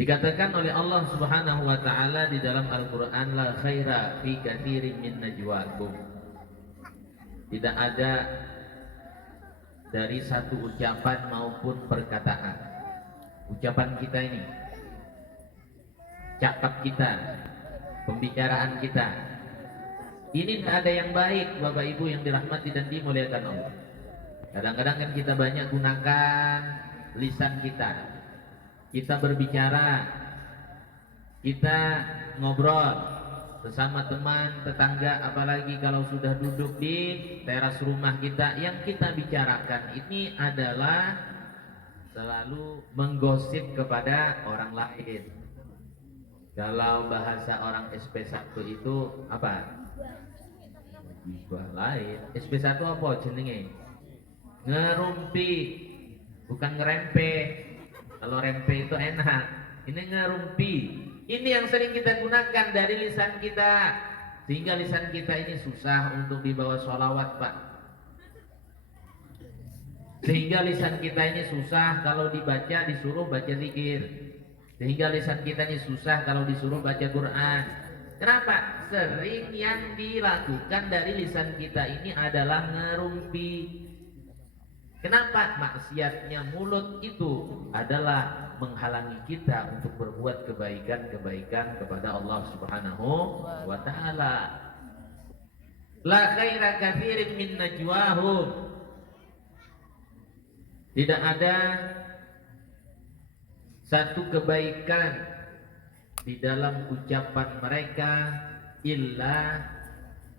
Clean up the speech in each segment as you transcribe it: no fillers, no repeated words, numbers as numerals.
Dikatakan oleh Allah Subhanahu wa taala di dalam Al-Qur'an, la khaira fi katsirin min najwaakum. Tidak ada dari satu ucapan maupun perkataan. Ucapan kita ini, cakap kita, pembicaraan kita, ini tidak ada yang baik, Bapak Ibu yang dirahmati dan dimuliakan Allah. Kadang-kadang kan kita banyak gunakan lisan kita. Kita berbicara, kita ngobrol bersama teman, tetangga, apalagi kalau sudah duduk di teras rumah kita, yang kita bicarakan ini adalah selalu menggosip kepada orang lain. Kalau bahasa orang SP1 itu apa? Gibah lain. SP1 apa jenenge? Ngerumpi, bukan ngerempe. Kalau rempe itu enak, ini ngerumpi. Ini yang sering kita gunakan dari lisan kita, sehingga lisan kita ini susah untuk dibawa sholawat, Pak. Sehingga lisan kita ini susah kalau dibaca, disuruh baca zikir. Sehingga lisan kita ini susah kalau disuruh baca Quran. Kenapa? Sering yang dilakukan dari lisan kita ini adalah ngerumpi. Kenapa? Maksiatnya mulut itu adalah menghalangi kita untuk berbuat kebaikan-kebaikan kepada Allah Subhanahu wa taala. La khaira katsirin min najwahum. Tidak ada satu kebaikan di dalam ucapan mereka illa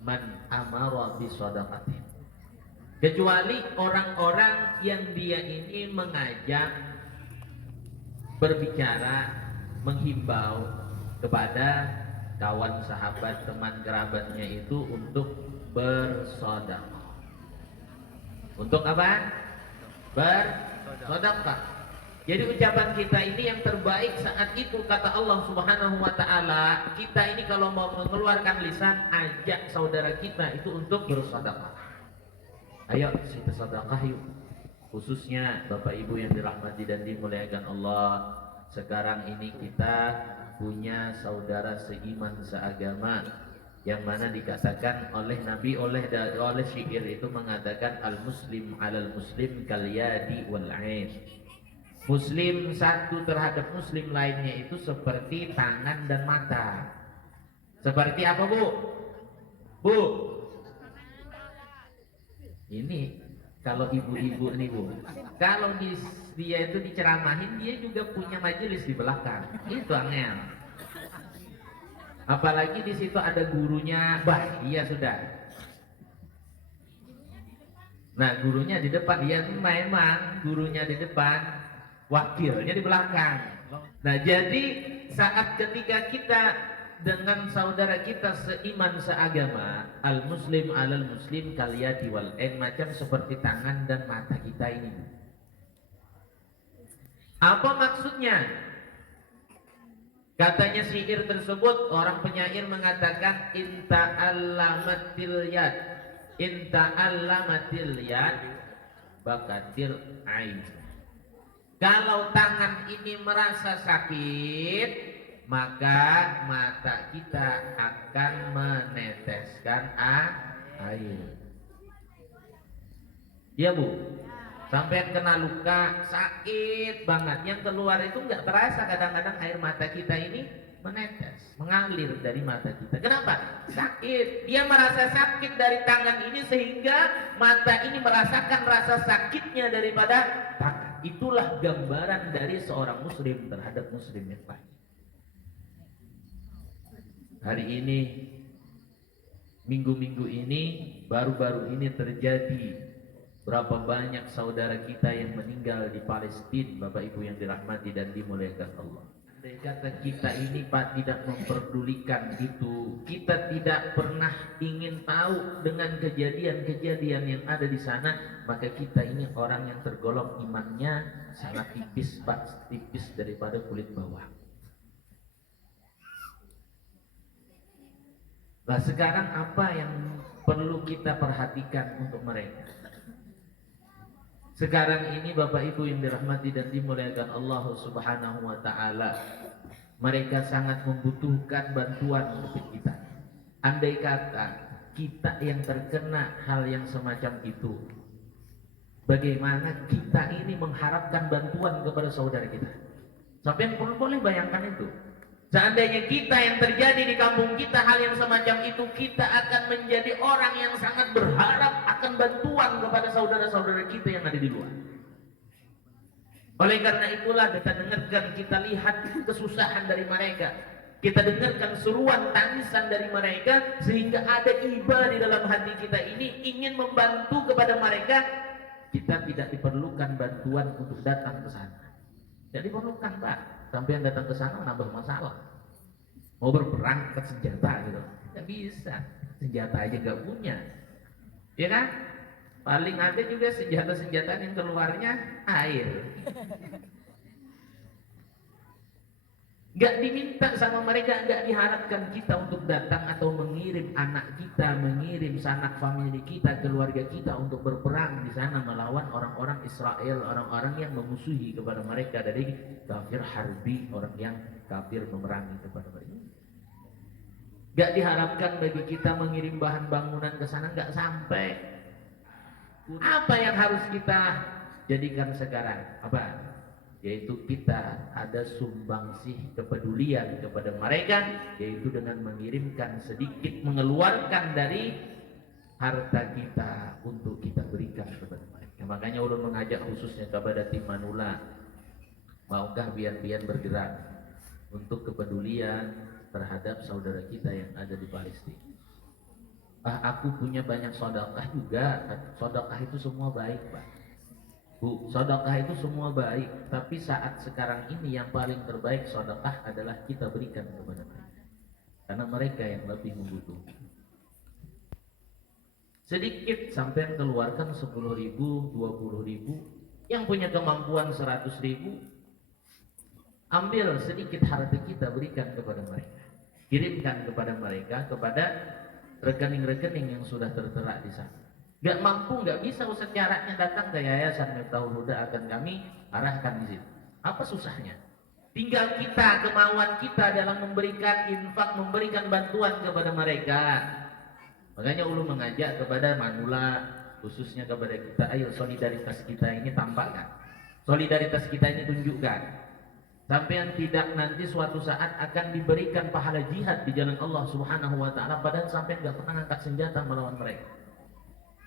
man amara bi shadaqatin. Kecuali orang-orang yang dia ini mengajak, berbicara, menghimbau kepada kawan, sahabat, teman, kerabatnya itu untuk bersedekah. Untuk apa? Bersedekah. Jadi ucapan kita ini yang terbaik saat itu, kata Allah Subhanahu wa taala, kita ini kalau mau mengeluarkan lisan, ajak saudara kita itu untuk bersedekah. Ayo kita sedekah yuk. Khususnya Bapak Ibu yang dirahmati dan dimuliakan Allah, sekarang ini kita punya saudara seiman seagama, yang mana dikatakan oleh Nabi, oleh syair itu mengatakan al muslim alal muslim kal yadi wal ain. Muslim satu terhadap muslim lainnya itu seperti tangan dan mata. Seperti apa, Bu? Bu, ini kalau ibu-ibu nih, Bu, kalau dia itu diceramahin, dia juga punya majelis di belakang. Itu angel. Apalagi di situ ada gurunya, bah, iya sudah. Nah, gurunya di depan, dia tuh memang gurunya di depan, wakilnya di belakang. Nah, jadi saat ketika kita dengan saudara kita seiman seagama, al muslim alal muslim kaliyati wal ain, macam seperti tangan dan mata kita ini. Apa maksudnya? Katanya syair tersebut, orang penyair mengatakan inta allamatil yad, inta allamatil yad bakatil ain. Kalau tangan ini merasa sakit, maka mata kita akan meneteskan air. Ya, Bu, sampai kena luka sakit banget, yang keluar itu nggak terasa, kadang-kadang air mata kita ini menetes, mengalir dari mata kita. Kenapa? Sakit. Dia merasa sakit dari tangan ini sehingga mata ini merasakan rasa sakitnya daripada tangan. Itulah gambaran dari seorang muslim terhadap muslim yang lain. Hari ini, minggu-minggu ini, baru-baru ini terjadi berapa banyak saudara kita yang meninggal di Palestina, Bapak Ibu yang dirahmati dan dimuliakan Allah. Andai kata kita ini, Pak, tidak memperdulikan itu, kita tidak pernah ingin tahu dengan kejadian-kejadian yang ada di sana, maka kita ini orang yang tergolong imannya sangat tipis, Pak, tipis daripada kulit bawah. Nah, sekarang apa yang perlu kita perhatikan untuk mereka? Sekarang ini Bapak Ibu yang dirahmati dan dimuliakan Allah Subhanahu wa taala, mereka sangat membutuhkan bantuan seperti kita. Andai kata kita yang terkena hal yang semacam itu, bagaimana kita ini mengharapkan bantuan kepada saudara kita? Sampai boleh bayangkan itu. Seandainya kita yang terjadi di kampung kita hal yang semacam itu, kita akan menjadi orang yang sangat berharap akan bantuan kepada saudara-saudara kita yang ada di luar. Oleh karena itulah kita dengarkan, kita lihat kesusahan dari mereka, kita dengarkan seruan tangisan dari mereka, sehingga ada iba di dalam hati kita ini ingin membantu kepada mereka. Kita tidak diperlukan bantuan untuk datang ke sana. Tidak diperlukan, Pak. Sampai yang datang ke sana nambah masalah. Mau berperang ke senjata gitu, nggak bisa. Senjata aja nggak punya, ya kan? Paling ada juga senjata-senjata yang keluarnya air. Gak diminta sama mereka, gak diharapkan kita untuk datang atau mengirim anak kita, mengirim sanak famili kita, keluarga kita untuk berperang di sana melawan orang-orang Israel, orang-orang yang memusuhi kepada mereka dari kafir harbi, orang yang kafir memerangi kepada mereka. Gak diharapkan bagi kita mengirim bahan bangunan ke sana, gak sampai. Apa yang harus kita jadikan sekarang? Apa? Yaitu kita ada sumbangsih kepedulian kepada mereka, yaitu dengan mengirimkan sedikit, mengeluarkan dari harta kita untuk kita berikan kepada mereka. Makanya ulun mengajak khususnya kepada tim Manula, maukah biar-biar bergerak untuk kepedulian terhadap saudara kita yang ada di Palestina. Aku punya banyak sedekah juga. Sedekah itu semua baik, Pak. Bu, sedekah itu semua baik, tapi saat sekarang ini yang paling terbaik sedekah adalah kita berikan kepada mereka, karena mereka yang lebih membutuhkan. Sedikit sampai keluarkan 10.000, 20.000, yang punya kemampuan 100.000, ambil sedikit harta kita berikan kepada mereka, kirimkan kepada mereka, kepada rekening-rekening yang sudah tertera di sana. Gak mampu, gak bisa Ustaz caranya, datang ke Yayasan Miftahul Huda akan kami arahkan di situ. Apa susahnya? Tinggal kita, kemauan kita dalam memberikan infak, memberikan bantuan kepada mereka. Makanya ulun mengajak kepada Manula, khususnya kepada kita, ayo solidaritas kita ini tampakkan, solidaritas kita ini tunjukkan. Sampai yang tidak nanti suatu saat akan diberikan pahala jihad di jalan Allah Subhanahu wa taala, padahal sampai nggak pernah angkat senjata melawan mereka.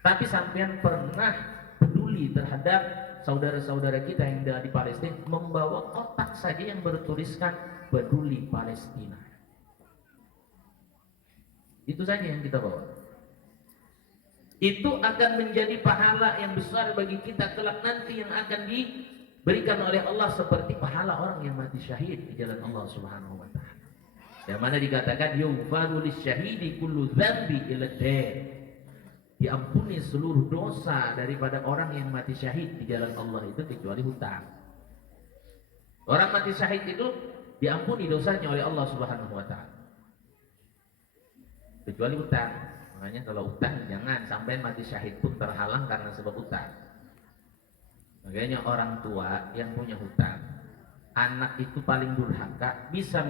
Tapi sampean pernah peduli terhadap saudara-saudara kita yang ada di Palestina, membawa kotak saja yang bertuliskan peduli Palestina. Itu saja yang kita bawa. Itu akan menjadi pahala yang besar bagi kita kelak nanti, yang akan diberikan oleh Allah seperti pahala orang yang mati syahid di jalan Allah Subhanahu wa taala. Yang mana dikatakan yughfaru lisyahidi kullu dzambi ila dain. Diampuni seluruh dosa daripada orang yang mati syahid di jalan Allah itu kecuali hutang. Orang mati syahid itu diampuni dosanya oleh Allah Subhanahu wa taala, kecuali hutang. Makanya kalau hutang jangan sampai mati syahid pun terhalang karena sebab hutang. Makanya orang tua yang punya hutang, anak itu paling durhaka, bisa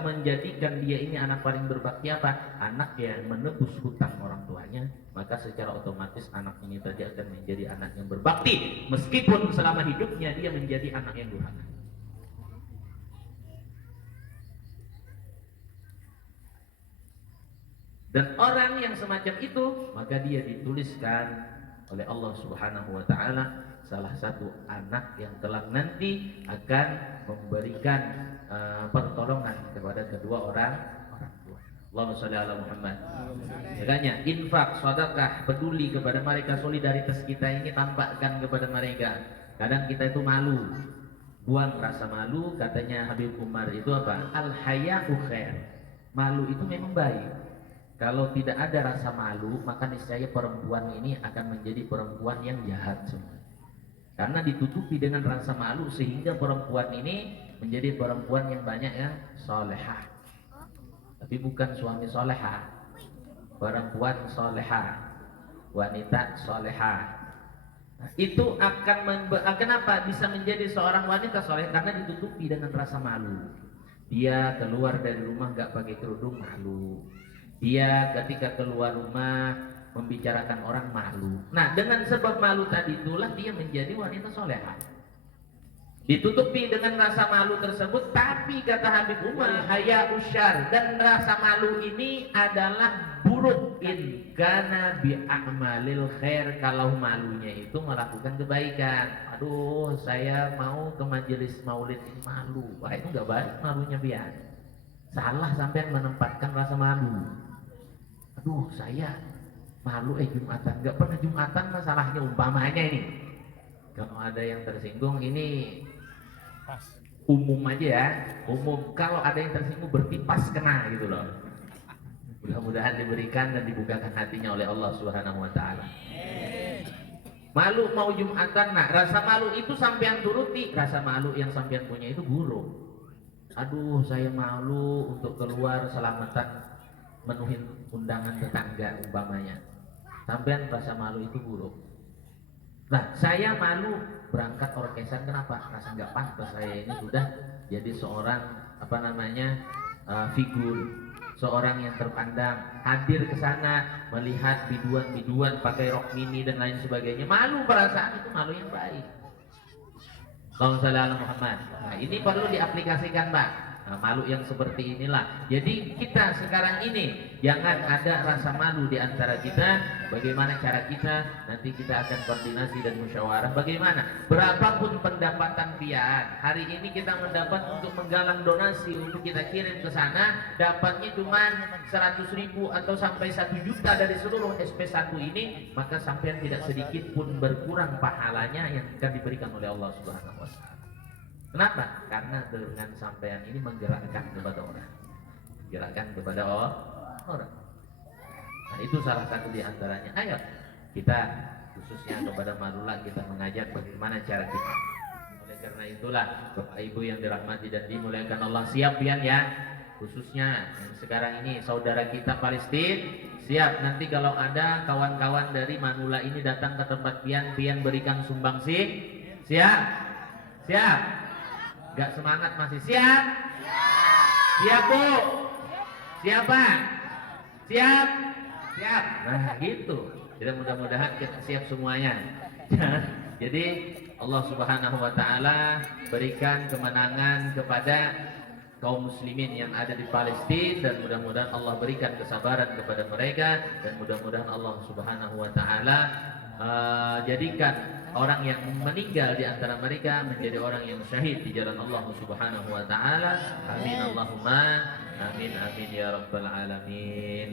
menjadikan dia ini anak paling berbakti apa? Anak yang menebus hutang orang tuanya, maka secara otomatis anak ini tadi akan menjadi anak yang berbakti, meskipun selama hidupnya dia menjadi anak yang durhaka. Dan orang yang semacam itu, maka dia dituliskan oleh Allah Subhanahu wa taala salah satu anak yang kelak nanti akan memberikan pertolongan kepada kedua orang tua. Allahumma shalli ala Muhammad. Makanya infak, sedekah, peduli kepada mereka, solidaritas kita ini tampakkan kepada mereka. Kadang kita itu malu, buang rasa malu. Katanya Habib Umar itu apa? Al haya'u khair. Malu itu memang baik. Kalau tidak ada rasa malu, maka niscaya perempuan ini akan menjadi perempuan yang jahat semua. Karena ditutupi dengan rasa malu, sehingga perempuan ini menjadi perempuan yang banyak yang solehah. Tapi bukan suami solehah, perempuan solehah, wanita solehah. Itu akan kenapa bisa menjadi seorang wanita soleh? Karena ditutupi dengan rasa malu. Dia keluar dari rumah nggak pakai kerudung, malu. Dia ketika keluar rumah membicarakan orang, malu. Nah, dengan sebab malu tadi itulah dia menjadi wanita solehah. Ditutupi dengan rasa malu tersebut, tapi kata Habib Umar, haya usyar, dan rasa malu ini adalah buruk in kana bi a'malil khair, kalau malunya itu melakukan kebaikan. Aduh, saya mau ke majelis maulid ini malu. Wah, itu nggak baik malunya, biar salah sampai menempatkan rasa malu. Aduh, saya malu Jumatan, nggak pernah Jumatan, masalahnya umpamanya ini. Kalau ada yang tersinggung, ini umum aja ya, umum. Kalau ada yang tersinggung berarti pas kena gitu loh. Mudah-mudahan diberikan dan dibukakan hatinya oleh Allah Subhanahu wa taala. Malu mau Jumatan, nah rasa malu itu sampean turuti, rasa malu yang sampean punya itu buruk. Aduh, saya malu untuk keluar selamatan menuhin undangan tetangga umpamanya. Sampean rasa malu itu buruk. Nah, saya malu berangkat orkesan, kenapa? Rasa nggak pantas saya ini sudah jadi seorang figur, seorang yang terpandang, hadir ke sana melihat biduan-biduan pakai rok mini dan lain sebagainya. Malu, perasaan itu malu yang baik. Allahumma Muhammad. Nah, ini perlu diaplikasikan, Pak. Nah, malu yang seperti inilah. Jadi kita sekarang ini jangan ada rasa malu di antara kita. Bagaimana cara kita? Nanti kita akan koordinasi dan musyawarah. Bagaimana? Berapapun pendapatan pian, hari ini kita mendapat untuk menggalang donasi untuk kita kirim ke sana, dapatnya cuma 100.000 atau sampai 1 juta dari seluruh SP1 ini, maka sampai tidak sedikit pun berkurang pahalanya yang akan diberikan oleh Allah Subhanahu wa taala. Kenapa? Karena dengan sampean ini menggerakkan kepada orang, orang. Nah, itu salah satu di antaranya. Ayo kita khususnya kepada Marula kita mengajar bagaimana cara kita. Oleh karena itulah Bapak Ibu yang dirahmati dan dimuliakan Allah, siap pian ya, khususnya yang sekarang ini saudara kita Palestina, siap. Nanti kalau ada kawan-kawan dari Manula ini datang ke tempat pian berikan sumbangsi, siap? Siap? Gak semangat masih siap? Siap Bu? Siapa? Siap? Siap? Nah gitu. Jadi mudah-mudahan kita siap semuanya. Jadi Allah Subhanahu wa taala berikan kemenangan kepada kaum muslimin yang ada di Palestina, dan mudah-mudahan Allah berikan kesabaran kepada mereka, dan mudah-mudahan Allah Subhanahu wa taala jadikan orang yang meninggal di antara mereka menjadi orang yang syahid di jalan Allah Subhanahu wa taala. Amin Allahumma amin amin ya rabbal alamin.